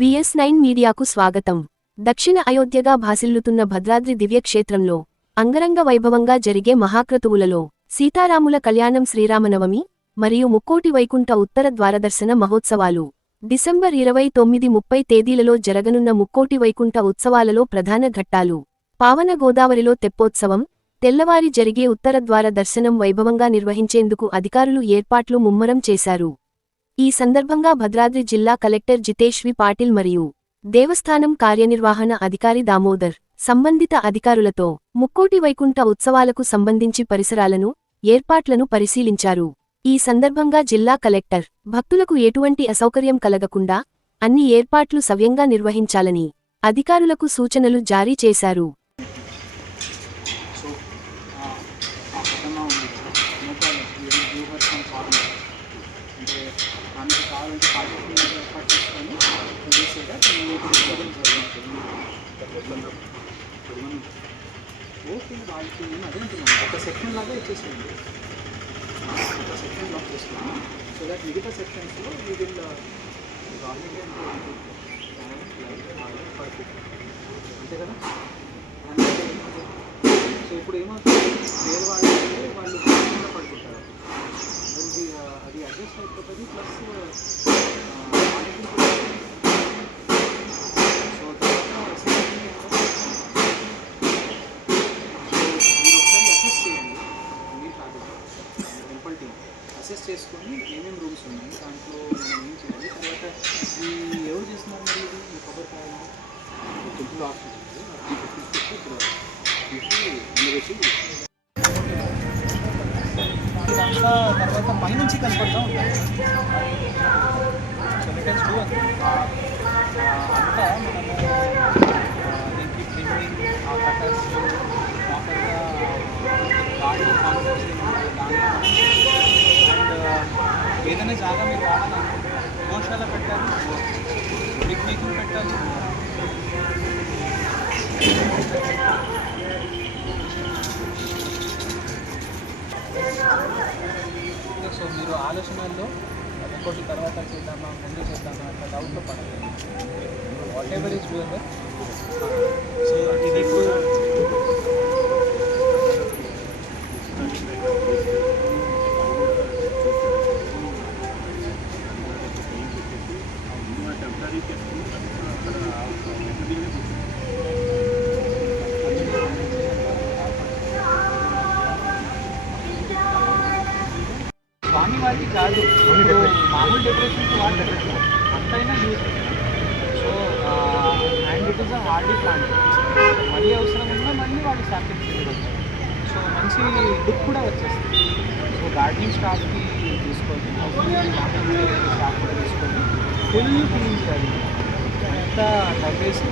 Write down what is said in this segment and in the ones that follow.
VS9 మీడియాకు స్వాగతం. దక్షిణ అయోధ్యగా భాసిల్లుతున్న భద్రాద్రి దివ్యక్షేత్రంలో అంగరంగ వైభవంగా జరిగే మహాక్రతువులలో సీతారాముల కళ్యాణం, శ్రీరామనవమి మరియు ముక్కోటి వైకుంఠ ఉత్తర ద్వారదర్శన మహోత్సవాలు డిసెంబర్ 29-30 తేదీలలో జరగనున్న ముక్కోటి వైకుంఠ ఉత్సవాలలో ప్రధాన ఘట్టాలు. పావన గోదావరిలో తెప్పోత్సవం, తెల్లవారి జరిగే ఉత్తర ద్వార దర్శనం వైభవంగా నిర్వహించేందుకు అధికారులు ఏర్పాట్లు ముమ్మరం చేశారు. ఈ సందర్భంగా భద్రాద్రి జిల్లా కలెక్టర్ జితేష్ వి పాటిల్ మరియు దేవస్థానం కార్యనిర్వహణ అధికారి దామోదర్ సంబంధిత అధికారులతో ముక్కోటి వైకుంఠ ఉత్సవాలకు సంబంధించి పరిసరాలను, ఏర్పాట్లను పరిశీలించారు. ఈ సందర్భంగా జిల్లా కలెక్టర్ భక్తులకు ఎటువంటి అసౌకర్యం కలగకుండా అన్ని ఏర్పాట్లు సవ్యంగా నిర్వహించాలని అధికారులకు సూచనలు జారీ చేశారు. ఒక సెక్షన్ లాగా ఇచ్చేసేయండి, ఒక సెక్షన్ లాక్ చేసుకోండి. సో దట్ మిగతా సెక్షన్స్లో వీ విల్ పర్ఫెక్ట్ అంతే కదా. సో ఇప్పుడు ఏమవుతుంది, వేరే వాళ్ళు కూడా పడుకుంటారు, అది అడ్జస్ట్ అయిపోతుంది. ప్లస్ అసెస్ చేసుకొని ఏమేమి రూమ్స్ ఉన్నాయి, దాంట్లో మనం ఏం చేయాలి. తర్వాత ఈ ఎవరు చేస్తున్నారు మరి ఇది ఈ కొబ్బరికాయలు టెంపుల్ ఆఫీస్ తీసుకొచ్చి ఇప్పుడు తీసి ఇదంతా తర్వాత పైనుంచి కనపడతా ఉంటాయి. సో లెటెస్ట్ డూ అంతా మనము దీనికి ప్రింటింగ్ ఆ కటర్స్ ప్రాపర్గా గాడి కాన్సెప్ట్స్ ఏదైనా జాగా మీరు వాడాలనుకుంటున్నారు, గోశాల పెట్టాలి, పిక్నిక్ పెట్టాలి. సో మీరు ఆలోచనల్లో ఇంకోటి తర్వాత చేద్దామా, ముందు చేద్దామా అట్లా డౌట్లో పడలేదు. Whatever is doable. So ఇది ఇప్పుడు స్వామి వారికి కాదు, మామూలు డెకరేషన్కి వాడతారు, అంతైనా use. So and it is a hardy plant, మళ్ళీ అవసరం ఉన్నా మళ్ళీ వాళ్ళు శాంపిల్స్ ఇవ్వగలుగుతారు. సో మంచి లుక్ కూడా వచ్చేస్తుంది. సో గార్డెనింగ్ స్టాఫ్కి తీసుకొని స్టాఫ్ కూడా తీసుకొని ఫుల్ క్లీన్ చేయాలి, అంతా తవ్వేసి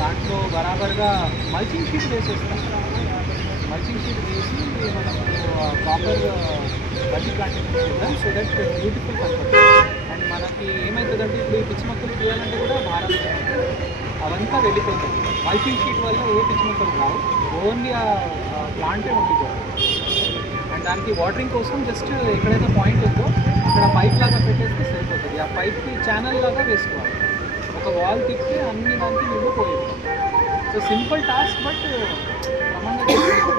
దాంట్లో బరాబర్గా మల్చింగ్ షీట్ వేసేస్తాం. మల్చింగ్ షీట్ వేసి మనకు ప్రాపర్ మల్టీ ప్లాంటింగ్ చేద్దాం. సో దట్ బ్యూటిఫుల్ కనపడుతుంది. అండ్ మనకి ఏమవుతుందంటే ఇప్పుడు ఈ పిచ్చి మొక్కలు తీయాలంటే కూడా భారం అవంతా వెళ్ళిపోతుంది. మల్చింగ్ షీట్ వల్ల ఏ పిచ్చి మొక్కలు రావు, ఓన్లీ ఆ ప్లాంటే ఉండిపోతుంది. అండ్ దానికి వాటరింగ్ కోసం జస్ట్ ఎక్కడైతే పాయింట్ ఉందో అక్కడ పైప్ లాగా పెట్టేస్తే సరిపోతుంది. ఆ పైప్కి ఛానల్ లాగా వేసుకోవాలి, ఒక వాల్ తిప్పితే అన్ని దానికి నీళ్ళు పోయేది. సో సింపుల్ టాస్క్, బట్ ప్రమాణంగా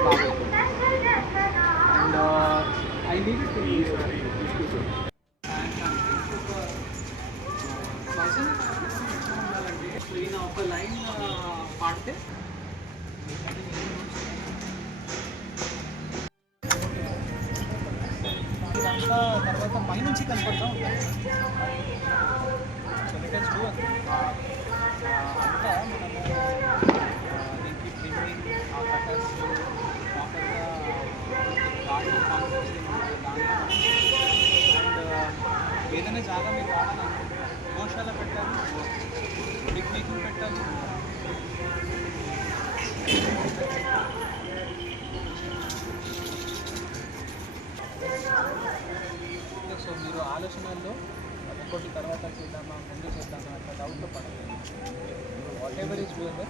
బాగా. అండ్ ఐ నీడ్ టు ఈయన ఒక లైన్ పాడితే ఇదంతా తర్వాత పైనుంచి కనపడతా ఉంటాయి. సో లెటెస్ట్ డూ అంతా మనము దీనికి ప్రింటింగ్ ఆ కటర్స్ ప్రాపర్గా గాడి కాన్సెప్ట్స్ దాంట్లో. అండ్ ఏదైనా జాగా మీరు వాడాలనుకుంటున్నారు, గోశాల పెట్టాలి, పిక్నిక్ పెట్టాలి. సో మీరు ఆలోచనల్లో ఇంకోటి తర్వాత చేద్దామా, ముందు చేద్దామా అట్లా డౌట్లో పడలేదు. Whatever is doable.